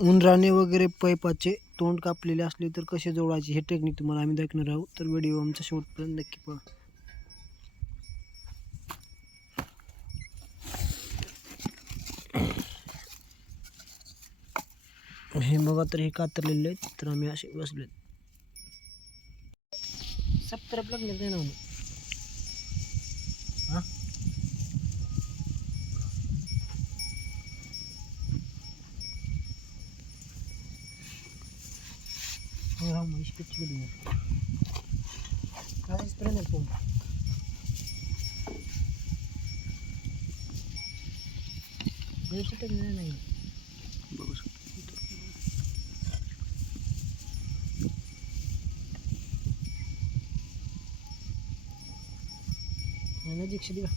उंदराने वगैरे पाईपाचे तोंड कापलेले असले तर कसे जोडायचे हे टेक्निक तुम्हाला आम्ही दाखवणार आहोत. तर व्हिडिओ आमचा शेवटपर्यंत नक्की पहा. हे बघा तर हे कातरलेले आहेत. तर आम्ही असे बसलेत. सब तरफ लगने देना उन्हें. हाँ और हम इस पिच में देंगे. काय स्प्रे नाही पोम. व्यवस्थित नाही. बघू शकतो. नजीक से दिवा.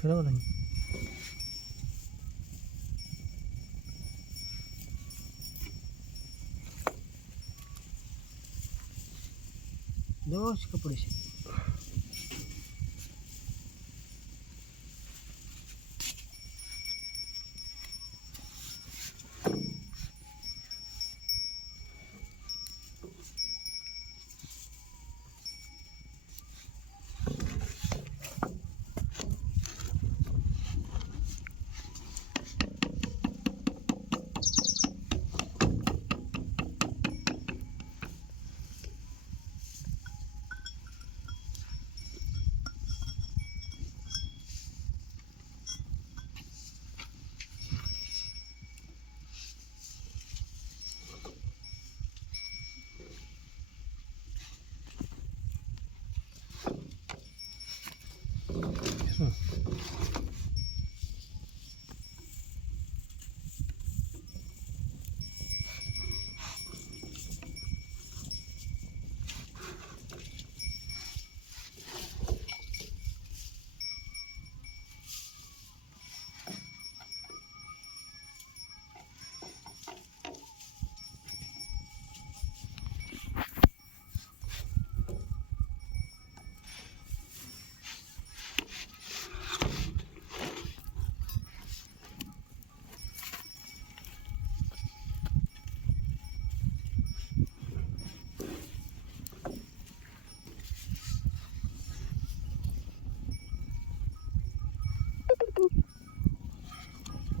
फिरवा नाही. दोष कपडे से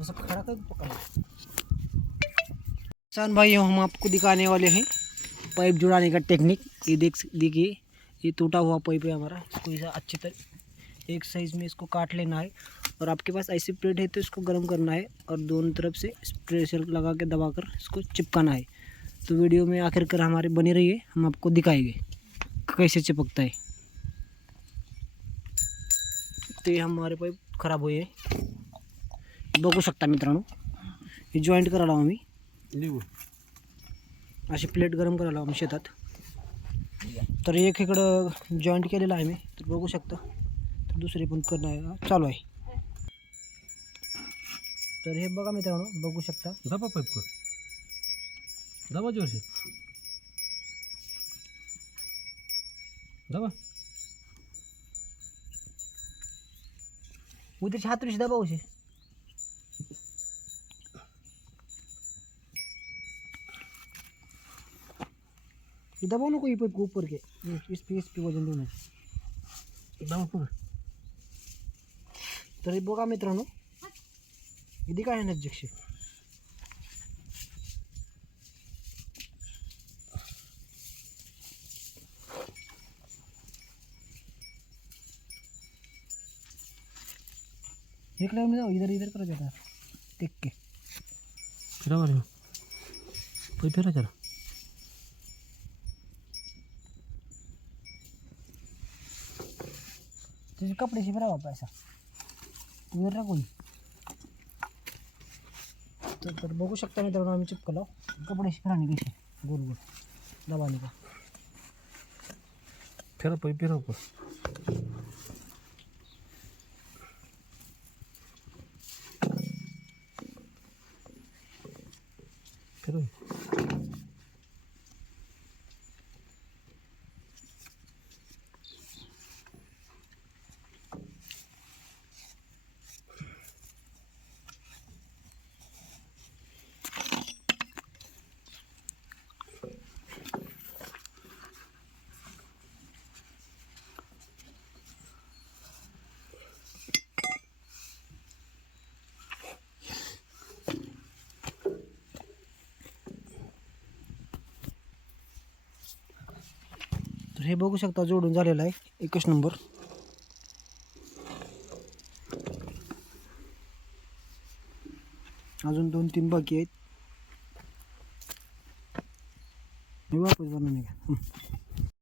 सब खड़ा कर पकड़. किसान भाइयों, हम आपको दिखाने वाले हैं पाइप जुड़ाने का टेक्निक. ये देखिए ये टूटा हुआ पाइप है हमारा. इसको ऐसा अच्छी तरह एक साइज में इसको काट लेना है. और आपके पास ऐसी प्लेट है तो इसको गर्म करना है और दोनों तरफ से प्रेशर लगा के दबाकर इसको चिपकाना है. तो वीडियो में आखिर कर हमारे बने रहिए, हम आपको दिखाएंगे कैसे चिपकता है. तो ये हमारे पाइप खराब हुए हैं, बघू शकता मित्रांनो. हे जॉईंट करायला आम्ही अशी प्लेट गरम करायला आम्ही शेतात. तर एक इकडं जॉईंट केलेला आहे मी, तर बघू शकता. तर दुसरी पण करणं चालू आहे. तर हे बघा मित्रांनो, बघू शकता. दबा पाइप को, दबा जोर से दबा. उद्याच्या हातरीशी दबावशी. दबाव नको ये पाइप ऊपर के. इस पे वजन देऊन दबा पूरा. तर हे बघा मित्रांनो, इथे काय आहे नजीकशी. एक लाइन में जाओ, इधर इधर करो जाता टिक के. फिरा वाले कोई फिरा चला. तुझे कपडे से फिरावा पैसा वर कोणी. तर बघू शकता मित्रांनो, आम्ही चिपकलो कपडे फिराने कशी गोल गोल दबाने का. फिरा पाइप फिरा ऊपर. फिरव. तर हे बघू शकता जोडून झालेलं आहे एकच नंबर. अजून 2-3 बाकी आहेत. मी वापस बनवून घ्या.